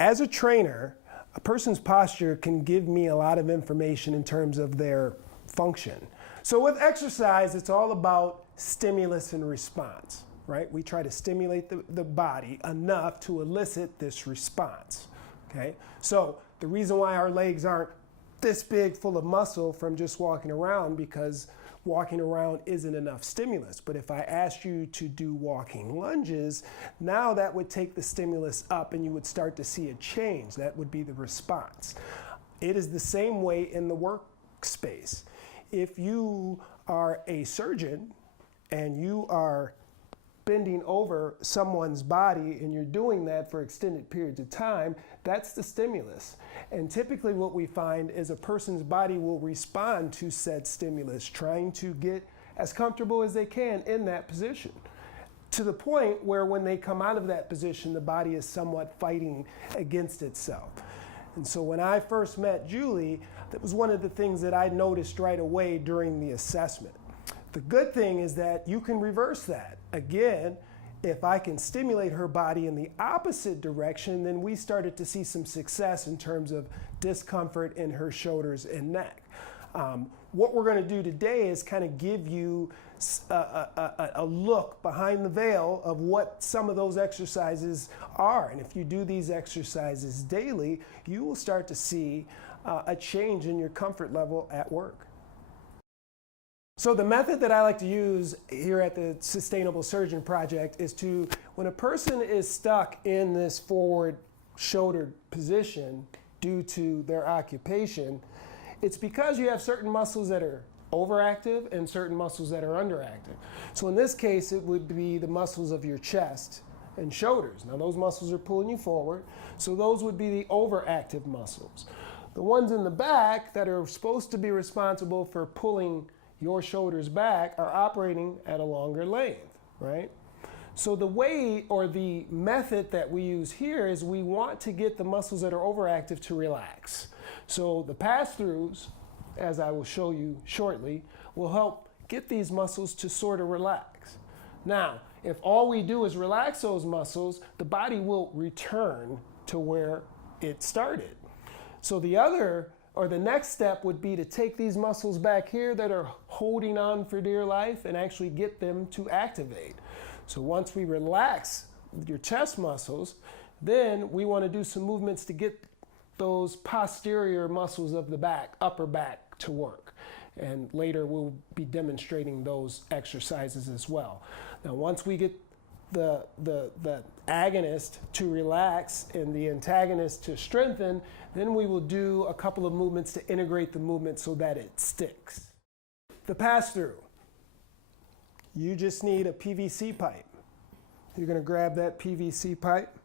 As a trainer, a person's posture can give me a lot of information in terms of their function. So with exercise, it's all about stimulus and response, right? We try to stimulate the body enough to elicit this response, okay? So the reason why our legs aren't this big full of muscle from just walking around, because walking around isn't enough stimulus. But if I asked you to do walking lunges, now that would take the stimulus up and you would start to see a change. That would be the response. It is the same way in the workspace. If you are a surgeon and you are bending over someone's body and you're doing that for extended periods of time, that's the stimulus. And typically what we find is a person's body will respond to said stimulus, trying to get as comfortable as they can in that position, to the point where when they come out of that position, the body is somewhat fighting against itself. And so when I first met Julie, that was one of the things that I noticed right away during the assessment. The good thing is that you can reverse that. Again, if I can stimulate her body in the opposite direction, then we started to see some success in terms of discomfort in her shoulders and neck. What we're going to do today is kind of give you a look behind the veil of what some of those exercises are. And if you do these exercises daily, you will start to see a change in your comfort level at work. So the method that I like to use here at the Sustainable Surgeon Project is to, when a person is stuck in this forward shouldered position due to their occupation, it's because you have certain muscles that are overactive and certain muscles that are underactive. So in this case, it would be the muscles of your chest and shoulders. Now those muscles are pulling you forward, so those would be the overactive muscles. The ones in the back that are supposed to be responsible for pulling your shoulders back are operating at a longer length, right? So the way or the method that we use here is we want to get the muscles that are overactive to relax. So the pass-throughs, as I will show you shortly, will help get these muscles to sort of relax. Now, if all we do is relax those muscles, the body will return to where it started. So the next step would be to take these muscles back here that are holding on for dear life and actually get them to activate. So once we relax your chest muscles, then we want to do some movements to get those posterior muscles of the back, upper back, to work. And later we'll be demonstrating those exercises as well. Now once we get the agonist to relax and the antagonist to strengthen, then we will do a couple of movements to integrate the movement so that it sticks. The pass-through. You just need a PVC pipe. You're going to grab that PVC pipe.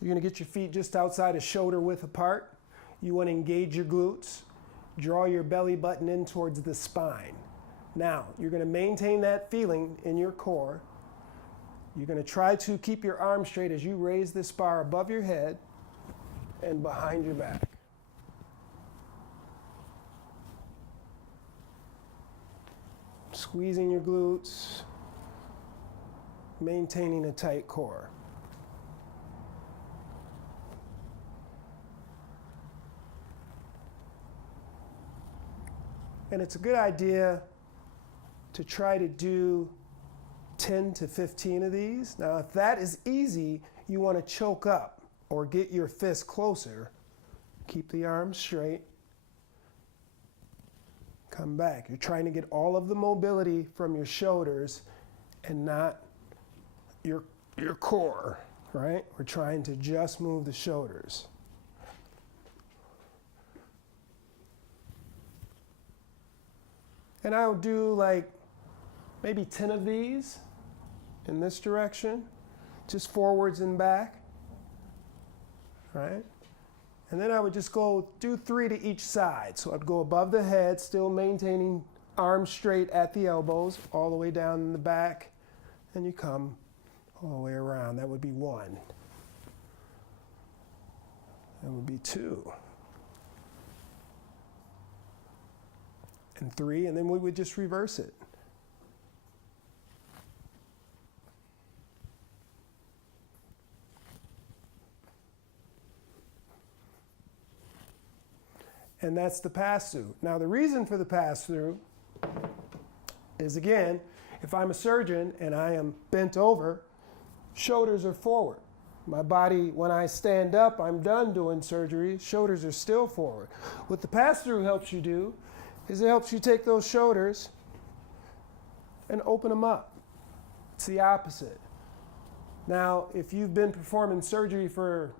You're going to get your feet just outside a shoulder width apart. You want to engage your glutes. Draw your belly button in towards the spine. Now, you're going to maintain that feeling in your core. You're going to try to keep your arms straight as you raise this bar above your head and behind your back. Squeezing your glutes, maintaining a tight core. And it's a good idea to try to do 10 to 15 of these. Now, if that is easy, you want to choke up or get your fist closer. Keep the arms straight. Come back. You're trying to get all of the mobility from your shoulders and not your core, right? We're trying to just move the shoulders. And I'll do like maybe 10 of these in this direction, just forwards and back, right? And then I would just go do 3 to each side. So I'd go above the head, still maintaining arms straight at the elbows, all the way down in the back, and you come all the way around. That would be 1. That would be 2. And 3, and then we would just reverse it. and that's the pass-through. Now, the reason for the pass-through is, again, if I'm a surgeon and I am bent over, shoulders are forward. My body, when I stand up, I'm done doing surgery, shoulders are still forward. What the pass-through helps you do is it helps you take those shoulders and open them up. It's the opposite. Now, if you've been performing surgery for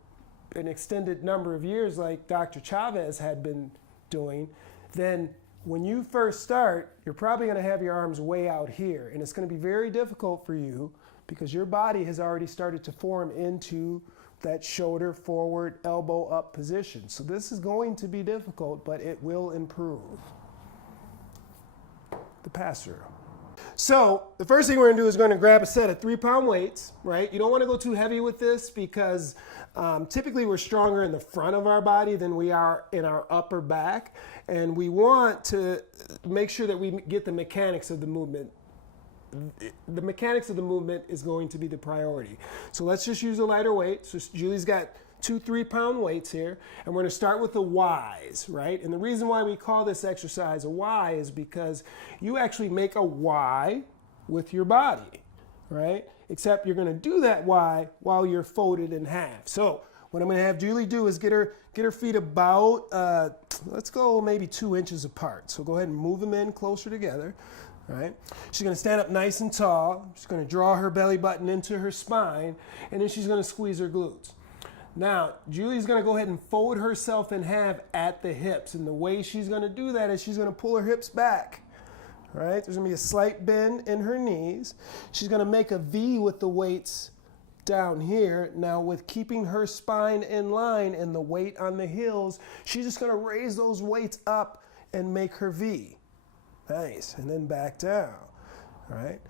an extended number of years like Dr. Chavez had been doing, then when you first start, you're probably going to have your arms way out here, and it's going to be very difficult for you because your body has already started to form into that shoulder forward, elbow up position. So this is going to be difficult, but it will improve. The pass-through. So the first thing we're going to do is going to grab a set of 3-pound weights, right? You don't want to go too heavy with this because typically we're stronger in the front of our body than we are in our upper back. And we want to make sure that we get the mechanics of the movement. The mechanics of the movement is going to be the priority. So let's just use a lighter weight. So Julie's got 2 3-pound weights here, and we're going to start with the Ys, right? And the reason why we call this exercise a Y is because you actually make a Y with your body, right? Except you're going to do that Y while you're folded in half. So what I'm going to have Julie do is get her feet about, let's go maybe 2 inches apart. So go ahead and move them in closer together. All right. She's going to stand up nice and tall. She's going to draw her belly button into her spine, and then she's going to squeeze her glutes. Now, Julie's going to go ahead and fold herself in half at the hips, and the way she's going to do that is she's going to pull her hips back. All right. There's going to be a slight bend in her knees. She's going to make a V with the weights down here. Now, with keeping her spine in line and the weight on the heels, she's just going to raise those weights up and make her V. Nice, and then back down, all right?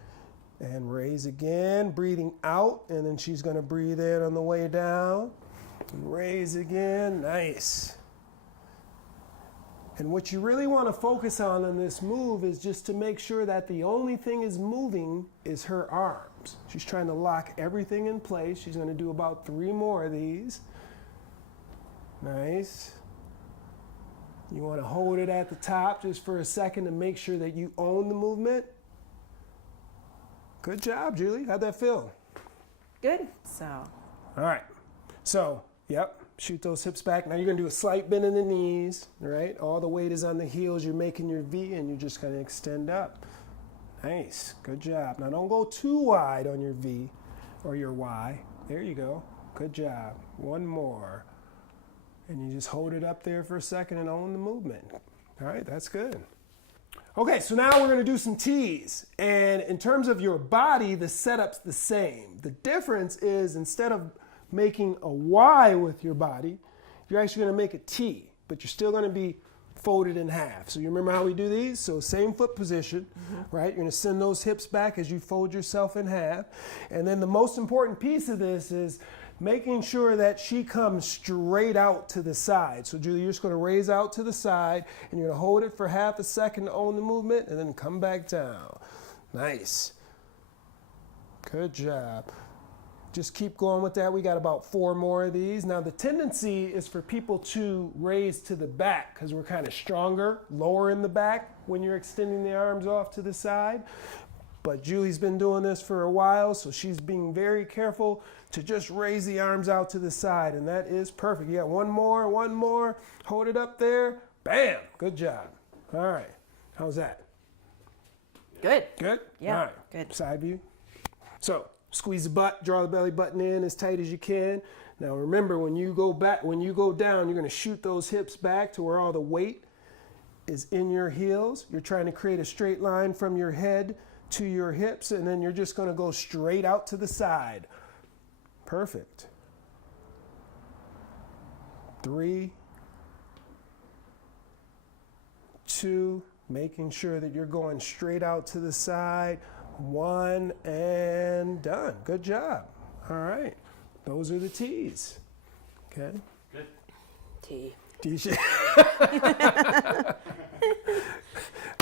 And raise again, breathing out, and then she's gonna breathe in on the way down. And raise again, nice. And what you really wanna focus on in this move is just to make sure that the only thing is moving is her arms. She's trying to lock everything in place. She's gonna do about 3 more of these. Nice. You want to hold it at the top just for a second to make sure that you own the movement. Good job, Julie. How'd that feel? Good. So. All right. So, yep, shoot those hips back. Now you're going to do a slight bend in the knees, all right? All the weight is on the heels. You're making your V, and you're just going to extend up. Nice. Good job. Now don't go too wide on your V or your Y. There you go. Good job. 1 more. And you just hold it up there for a second and own the movement. All right, that's good. Okay, so now we're going to do some T's. And in terms of your body, the setup's the same. The difference is instead of making a Y with your body, you're actually going to make a T, but you're still going to be folded in half. So you remember how we do these? So same foot position, right? You're going to send those hips back as you fold yourself in half. And then the most important piece of this is making sure that she comes straight out to the side. So Julie, you're just going to raise out to the side, and you're going to hold it for half a second to own the movement, and then come back down. Nice. Good job. Just keep going with that. We got about 4 more of these. Now the tendency is for people to raise to the back because we're kind of stronger, lower in the back when you're extending the arms off to the side. But Julie's been doing this for a while, so she's being very careful to just raise the arms out to the side, and that is perfect. You got 1 more, hold it up there, bam, good job. All right, how's that? Good. Good? Yeah, all right. good. Side view. So squeeze the butt, draw the belly button in as tight as you can. Now remember, when you go down, you're gonna shoot those hips back to where all the weight is in your heels. You're trying to create a straight line from your head to your hips, and then you're just going to go straight out to the side. Perfect. 3, 2, making sure that you're going straight out to the side. 1, and done. Good job. All right. Those are the T's. Okay. Good. T.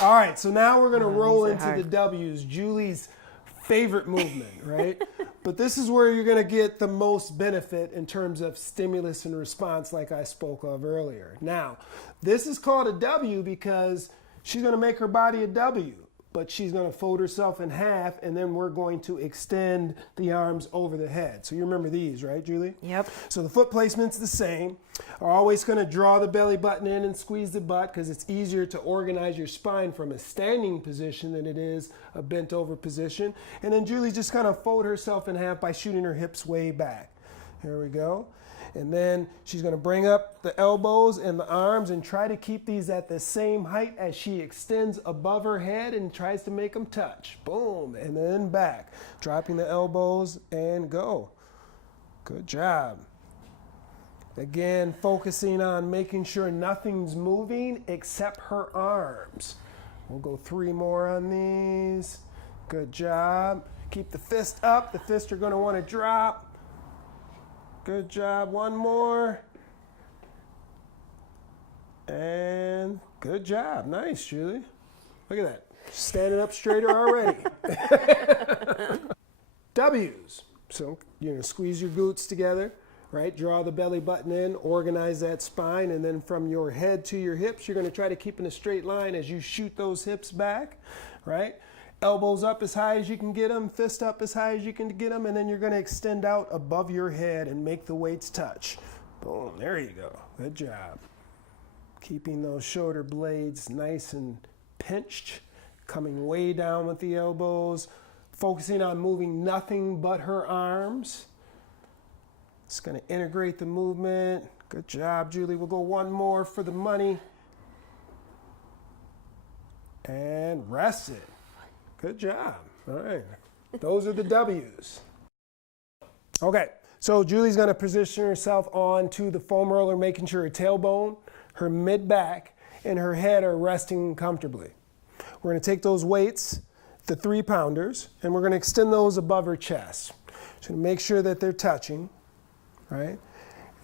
All right, so now we're going to roll these are into hard. the W's. Julie's favorite movement, right? But this is where you're going to get the most benefit in terms of stimulus and response, like I spoke of earlier. Now, this is called a W because she's going to make her body a W, but she's going to fold herself in half, and then we're going to extend the arms over the head. So you remember these, right, Julie? Yep. So the foot placement's the same. Are always going to draw the belly button in and squeeze the butt because it's easier to organize your spine from a standing position than it is a bent over position. And then Julie's just going to fold herself in half by shooting her hips way back. Here we go. And then she's going to bring up the elbows and the arms and try to keep these at the same height as she extends above her head and tries to make them touch. Boom. And then back. Dropping the elbows and go. Good job. Again, focusing on making sure nothing's moving except her arms. We'll go 3 more on these. Good job. Keep the fist up. The fists are going to want to drop. Good job. 1 more. And good job. Nice, Julie. Look at that. Standing up straighter already. W's. So you're going to squeeze your glutes together, right? Draw the belly button in, organize that spine, and then from your head to your hips, you're going to try to keep in a straight line as you shoot those hips back, right? Elbows up as high as you can get them, fist up as high as you can get them, and then you're going to extend out above your head and make the weights touch. Boom, there you go. Good job. Keeping those shoulder blades nice and pinched, coming way down with the elbows, focusing on moving nothing but her arms. It's going to integrate the movement. Good job, Julie. We'll go 1 more for the money. And rest it. Good job. All right. Those are the W's. Okay. So Julie's going to position herself onto the foam roller, making sure her tailbone, her mid-back, and her head are resting comfortably. We're going to take those weights, the 3-pounders, and we're going to extend those above her chest. So make sure that they're touching, right?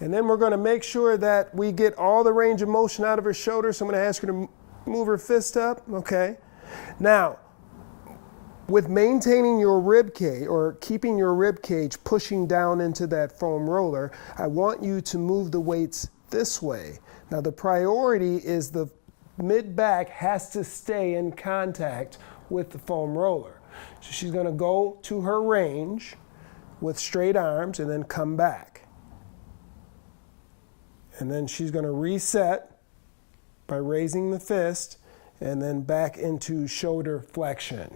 And then we're going to make sure that we get all the range of motion out of her shoulder. So I'm going to ask her to move her fist up. Okay. Now, with maintaining your rib cage or keeping your rib cage pushing down into that foam roller, I want you to move the weights this way. Now the priority is the mid-back has to stay in contact with the foam roller. So she's going to go to her range with straight arms and then come back. And then she's going to reset by raising the fist and then back into shoulder flexion,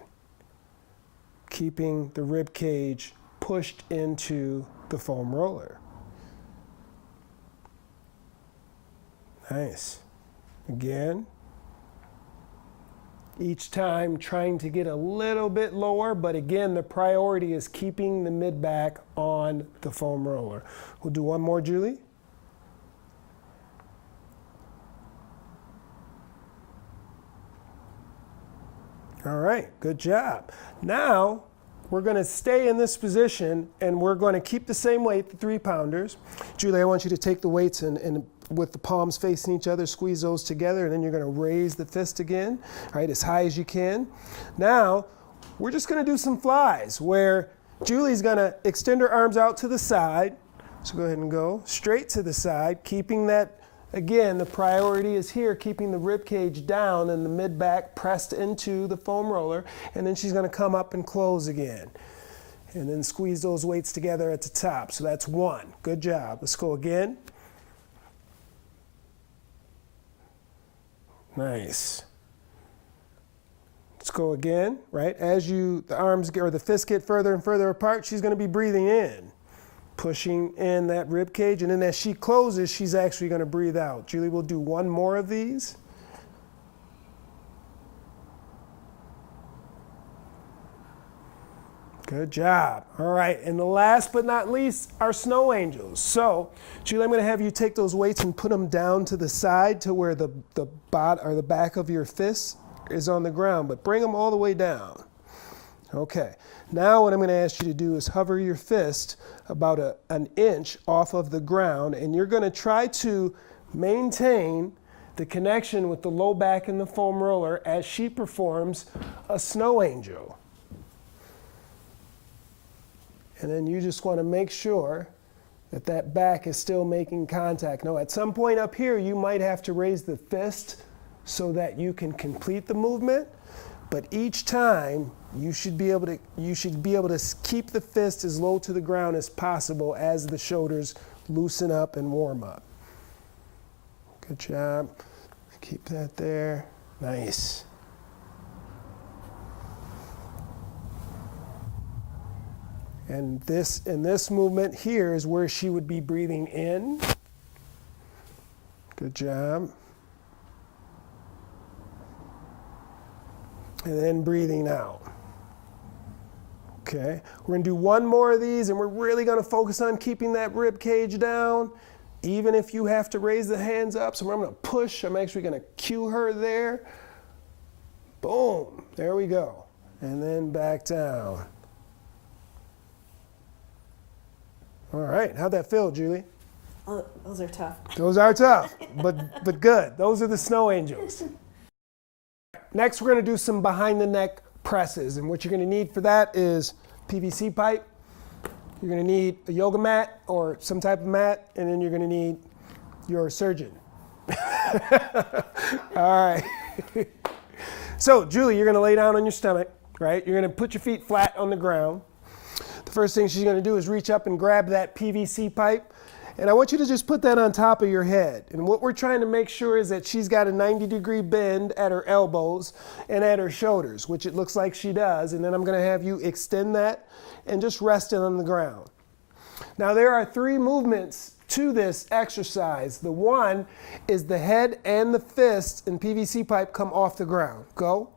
keeping the rib cage pushed into the foam roller. Nice. Again. Each time trying to get a little bit lower, but again, the priority is keeping the mid-back on the foam roller. We'll do 1 more, Julie. All right, good job. Now, we're going to stay in this position and we're going to keep the same weight, the 3-pounders. Julie, I want you to take the weights and with the palms facing each other, squeeze those together, and then you're going to raise the fist again, right, as high as you can. Now, we're just going to do some flies where Julie's going to extend her arms out to the side. So go ahead and go straight to the side, keeping that. Again, the priority is here, keeping the rib cage down and the mid-back pressed into the foam roller. And then she's going to come up and close again. And then squeeze those weights together at the top. So that's 1. Good job. Let's go again. Nice. Let's go again, right? As the arms or the fists get further and further apart, she's going to be breathing in, pushing in that rib cage, and then as she closes, she's actually going to breathe out. Julie, we'll do 1 more of these. Good job. All right, and the last but not least, our snow angels. So, Julie, I'm going to have you take those weights and put them down to the side to where the back of your fist is on the ground, but bring them all the way down. Okay. Now what I'm going to ask you to do is hover your fist about an inch off of the ground, and you're going to try to maintain the connection with the low back and the foam roller as she performs a snow angel. And then you just want to make sure that that back is still making contact. Now, at some point up here, you might have to raise the fist so that you can complete the movement. But each time, you should be able to keep the fist as low to the ground as possible as the shoulders loosen up and warm up. Good job. Keep that there. Nice. And this movement here is where she would be breathing in. Good job. And then breathing out. Okay, we're going to do one more of these, and we're really going to focus on keeping that rib cage down, even if you have to raise the hands up. So I'm going to push. I'm actually going to cue her there. Boom. There we go. And then back down. All right, how'd that feel, Julie? Oh, those are tough. Those are tough, but good. Those are the snow angels. Next, we're going to do some behind the neck presses, and what you're going to need for that is PVC pipe. You're going to need a yoga mat or some type of mat, and then you're going to need your surgeon. All right. So, Julie, you're going to lay down on your stomach, right? You're going to put your feet flat on the ground. The first thing she's going to do is reach up and grab that PVC pipe. And I want you to just put that on top of your head. And what we're trying to make sure is that she's got a 90-degree bend at her elbows and at her shoulders, which it looks like she does. And then I'm going to have you extend that and just rest it on the ground. Now, there are 3 movements to this exercise. The one is the head and the fist and PVC pipe come off the ground. Go.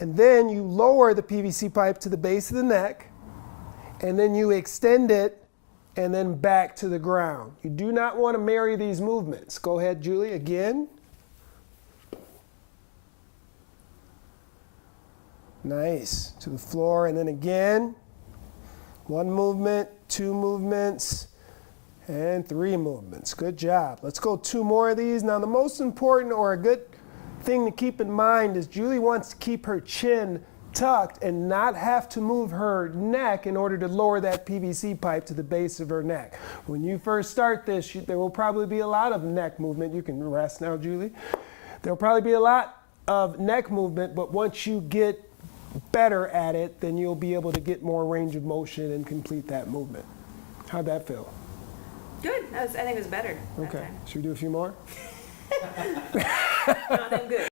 And then you lower the PVC pipe to the base of the neck. And then you extend it and then back to the ground. You do not want to marry these movements. Go ahead, Julie, again. Nice. To the floor, and then again. 1 movement, 2 movements, and 3 movements. Good job. Let's go 2 more of these. Now, the most important or a good thing to keep in mind is Julie wants to keep her chin tucked and not have to move her neck in order to lower that PVC pipe to the base of her neck. When you first start this, there will probably be a lot of neck movement. You can rest now, Julie. There'll probably be a lot of neck movement, but once you get better at it, then you'll be able to get more range of motion and complete that movement. How'd that feel? Good. I think it was better. Okay. Should we do a few more? No, I'm good.